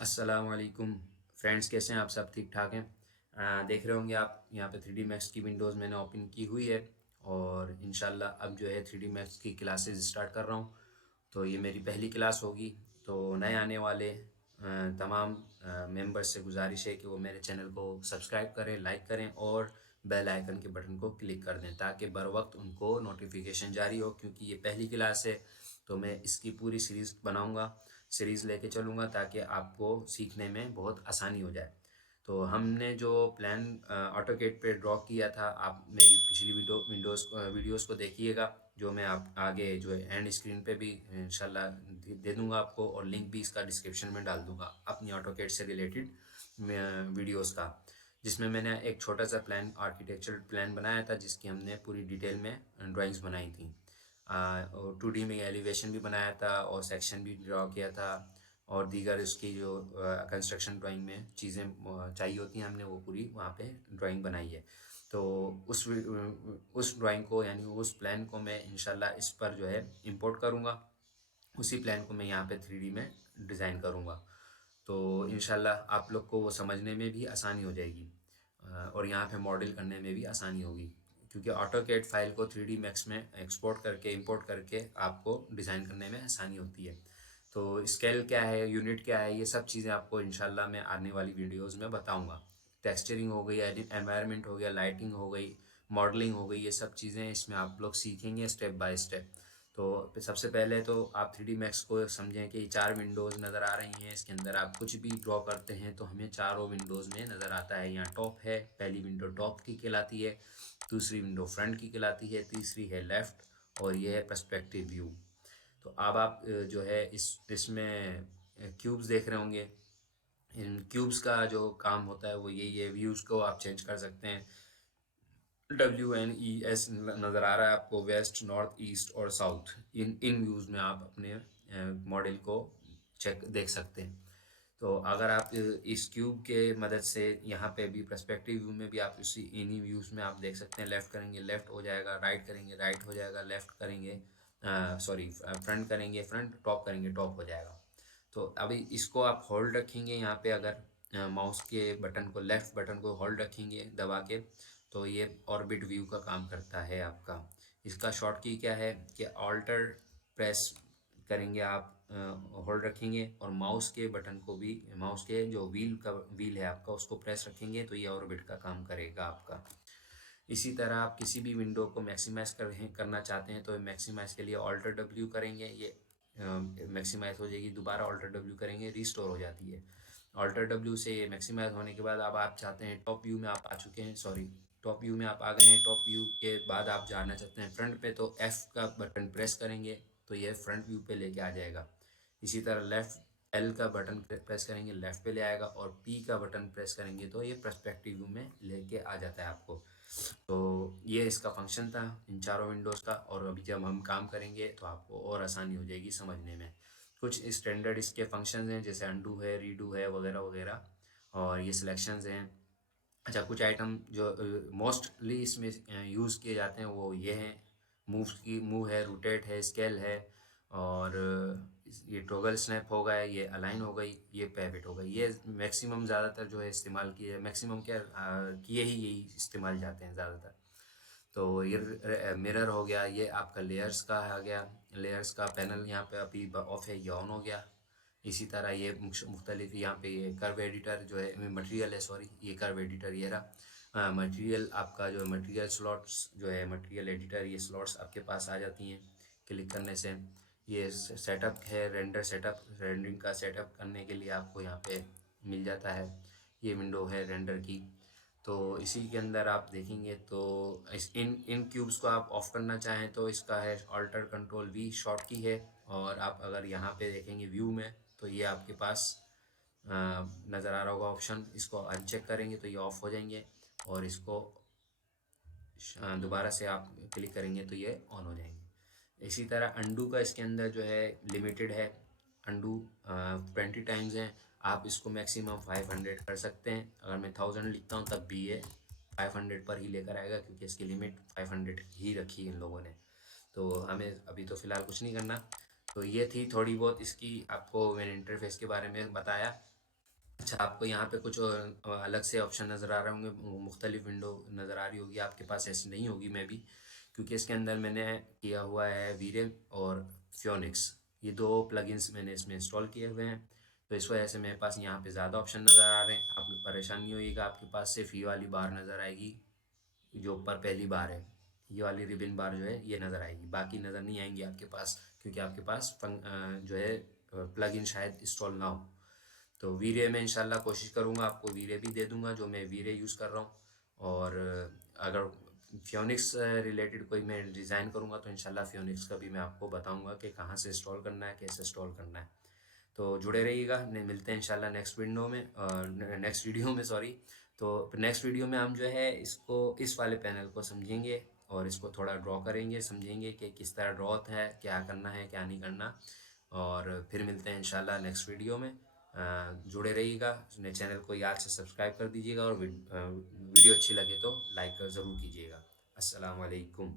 अस्सलाम वालेकुम फ्रेंड्स, कैसे हैं आप? सब ठीक ठाक हैं? देख रहे होंगे आप यहाँ पे 3D मैक्स की विंडोज़ मैंने ओपन की हुई है और इंशाल्लाह अब जो है 3D मैक्स की क्लासेस स्टार्ट कर रहा हूँ। तो ये मेरी पहली क्लास होगी। तो नए आने वाले तमाम मेंबर्स से गुजारिश है कि वो मेरे चैनल को सब्सक्राइब करें, लाइक करें और बेल आइकन के बटन को क्लिक कर दें ताकि बर वक्त उनको नोटिफिकेशन जारी हो, क्योंकि ये पहली क्लास है। तो मैं इसकी पूरी सीरीज़ बनाऊँगा, सीरीज़ लेके चलूँगा ताकि आपको सीखने में बहुत आसानी हो जाए। तो हमने जो प्लान ऑटोकैड पे ड्रॉ किया था, आप मेरी पिछली वीडियोस को देखिएगा, जो मैं आप आगे जो है एंड स्क्रीन पे भी इंशाल्लाह दे दे दूँगा आपको, और लिंक भी इसका डिस्क्रिप्शन में डाल दूँगा अपनी ऑटोकैड से रिलेटेड वीडियोस का, जिसमें मैंने एक छोटा सा प्लान आर्किटेक्चर प्लान बनाया था जिसकी हमने पूरी डिटेल में ड्राइंग्स बनाई थी। और 2D में एलिवेशन भी बनाया था और सेक्शन भी ड्रॉ किया था, और दीगर इसकी जो कंस्ट्रक्शन ड्राइंग में चीज़ें चाहिए होती हैं, हमने वो पूरी वहाँ पे ड्राइंग बनाई है। तो उस ड्राइंग को यानी उस प्लान को मैं इंशाल्लाह इस पर जो है इंपोर्ट करूँगा। उसी प्लान को मैं यहाँ पे 3D में डिज़ाइन करूँगा। तो इंशाल्लाह आप लोग को वो समझने में भी आसानी हो जाएगी और यहाँ पे मॉडल करने में भी आसानी होगी, क्योंकि ऑटोकैड फाइल को 3D मैक्स में एक्सपोर्ट करके इंपोर्ट करके आपको डिज़ाइन करने में आसानी होती है। तो स्केल क्या है, यूनिट क्या है, ये सब चीज़ें आपको इंशाल्लाह मैं आने वाली वीडियोस में बताऊंगा। टेक्सचरिंग हो गई, एनवायरनमेंट हो गया, लाइटिंग हो गई, मॉडलिंग हो गई, ये सब चीज़ें इसमें आप लोग सीखेंगे स्टेप बाय स्टेप। तो सबसे पहले तो आप 3D मैक्स को समझें कि 4 विंडोज़ नज़र आ रही हैं। इसके अंदर आप कुछ भी ड्रॉ करते हैं तो हमें चारों विंडोज़ में नज़र आता है। यहाँ टॉप है, पहली विंडो टॉप की कहलाती है, दूसरी विंडो फ्रंट की कहलाती है, तीसरी है लेफ़्ट, और ये है पर्सपेक्टिव व्यू। तो अब आप जो है इसमें क्यूब्स देख रहे होंगे। इन क्यूब्स का जो काम होता है वो यही है, व्यूज़ को आप चेंज कर सकते हैं। WNES नज़र आ रहा है आपको, वेस्ट, नॉर्थ, ईस्ट और साउथ। इन इन व्यूज़ में आप अपने मॉडल को चेक देख सकते हैं। तो अगर आप इस क्यूब के मदद से यहाँ पे भी पर्सपेक्टिव व्यू में भी आप इसी इन्हीं व्यूज़ में आप देख सकते हैं। लेफ़्ट करेंगे लेफ़्ट हो जाएगा, राइट करेंगे राइट हो जाएगा, लेफ़्ट करेंगे सॉरी फ्रंट करेंगे फ्रंट, टॉप करेंगे टॉप हो जाएगा। तो अभी इसको आप होल्ड रखेंगे यहाँ पे, अगर माउस के बटन को, लेफ़्ट बटन को होल्ड रखेंगे दबा के, तो ये ऑर्बिट व्यू का काम करता है आपका। इसका शॉर्ट की क्या है कि ऑल्टर प्रेस करेंगे आप, होल्ड रखेंगे और माउस के बटन को भी, माउस के जो व्हील है आपका, उसको प्रेस रखेंगे तो ये ऑर्बिट का काम करेगा आपका। इसी तरह आप किसी भी विंडो को मैक्सिमाइज करना चाहते हैं तो मैक्सिमाइज के लिए ऑल्टर डब्ल्यू करेंगे, ये मैक्सिमाइज हो जाएगी। दोबारा ऑल्टर डब्ल्यू करेंगे, रिस्टोर हो जाती है। ऑल्टर डब्ल्यू से ये मैक्सिमाइज होने के बाद अब आप चाहते हैं टॉप व्यू में आप आ चुके हैं, सॉरी टॉप व्यू में आप आ गए हैं। टॉप व्यू के बाद आप जाना चाहते हैं फ्रंट पे, तो एफ का बटन प्रेस करेंगे तो ये फ्रंट व्यू पे लेके आ जाएगा। इसी तरह लेफ्ट एल का बटन प्रेस करेंगे, लेफ्ट पे ले आएगा, और पी का बटन प्रेस करेंगे तो ये पर्सपेक्टिव व्यू में लेके आ जाता है आपको। तो ये इसका फंक्शन था इन चारों विंडोज़ का, और अभी जब हम काम करेंगे तो आपको और आसानी हो जाएगी समझने में। कुछ स्टैंडर्ड इसके फंक्शंस हैं, जैसे अनडू है, रीडू है, वगैरह वगैरह, और ये सिलेक्शंस हैं। अच्छा, कुछ आइटम जो मोस्टली इसमें यूज़ किए जाते हैं वो ये हैं। मूव है, रोटेट है, स्केल है, और ये टॉगल स्नैप हो गया, ये अलाइन हो गई, ये पैविट हो गई। ये मैक्सिमम ज़्यादातर जो है इस्तेमाल किए, मैक्सिमम क्या किए ही यही इस्तेमाल जाते हैं ज़्यादातर। तो ये मिरर हो गया, ये आपका लेयर्स का आ गया। लेयर्स का पैनल यहाँ पे अभी ऑफ है, ये ऑन हो गया। इसी तरह ये मुख्तलिफ यहाँ पे ये कर्व एडिटर जो है, मटेरियल है सॉरी, ये कर्व एडिटर ये रहा। मटेरियल आपका जो मटेरियल स्लॉट्स जो है, मटेरियल एडिटर, ये स्लॉट्स आपके पास आ जाती हैं क्लिक करने से। ये सेटअप है, रेंडर सेटअप, रेंडरिंग का सेटअप करने के लिए आपको यहाँ पे मिल जाता है। ये विंडो है रेंडर की। तो इसी के अंदर आप देखेंगे तो इस इन इन क्यूब्स को आप ऑफ करना चाहें तो इसका है ऑल्टर कंट्रोल वी, शॉर्ट की है। और आप अगर यहाँ पे देखेंगे व्यू में तो ये आपके पास नज़र आ रहा होगा ऑप्शन, इसको अनचेक करेंगे तो ये ऑफ हो जाएंगे, और इसको दोबारा से आप क्लिक करेंगे तो ये ऑन हो जाएंगे। इसी तरह अंडू का इसके अंदर जो है लिमिटेड है। अंडू 20 टाइम्स हैं, आप इसको मैक्सिमम 500 कर सकते हैं। अगर मैं 1000 लिखता हूँ तब भी ये 500 पर ही लेकर आएगा, क्योंकि इसकी लिमिट 500 ही रखी है इन लोगों ने। तो हमें अभी तो फ़िलहाल कुछ नहीं करना। तो ये थी थोड़ी बहुत इसकी, आपको मैंने इंटरफेस के बारे में बताया। अच्छा, आपको यहाँ पे कुछ अलग से ऑप्शन नज़र आ रहे होंगे, मुख्तलिफ विंडो नज़र आ रही होगी, आपके पास ऐसी नहीं होगी मे बी, क्योंकि इसके अंदर मैंने किया हुआ है वीरे और फ्योनिक्स, ये दो प्लगइन्स मैंने इसमें इंस्टॉल किए हुए हैं। तो इस वजह से मेरे पास यहाँ पे ज़्यादा ऑप्शन नज़र आ रहे हैं। आप परेशान नहीं होइएगा, आपके पास सिर्फ ये वाली बार नज़र आएगी जो ऊपर पहली बार है, ये वाली रिबन बार जो है ये नज़र आएगी, बाकी नज़र नहीं आएंगी आपके पास, क्योंकि आपके पास जो है प्लगइन शायद इंस्टॉल ना हो। तो वीरे में इंशाल्लाह कोशिश करूँगा, आपको वीरे भी दे दूँगा जो मैं वीरे यूज़ कर रहा हूँ। और अगर फ्योनिक्स रिलेटेड कोई मैं डिज़ाइन करूँगा तो इंशाल्लाह फ्योनिक्स का भी मैं आपको बताऊँगा कि कहाँ से इंस्टॉल करना है, कैसे इंस्टॉल करना है। तो जुड़े रहिएगा, मिलते हैं इंशाल्लाह नेक्स्ट वीडियो में सॉरी। तो नेक्स्ट वीडियो में हम जो है इसको, इस वाले पैनल को समझेंगे और इसको थोड़ा ड्रॉ करेंगे, समझेंगे कि किस तरह ड्रॉ होता है, क्या करना है क्या नहीं करना। और फिर मिलते हैं इंशाल्लाह नेक्स्ट वीडियो में। जुड़े रहिएगा, अपने चैनल को याद से सब्सक्राइब कर दीजिएगा और वीडियो अच्छी लगे तो लाइक ज़रूर कीजिएगा। अस्सलाम वालेकुम।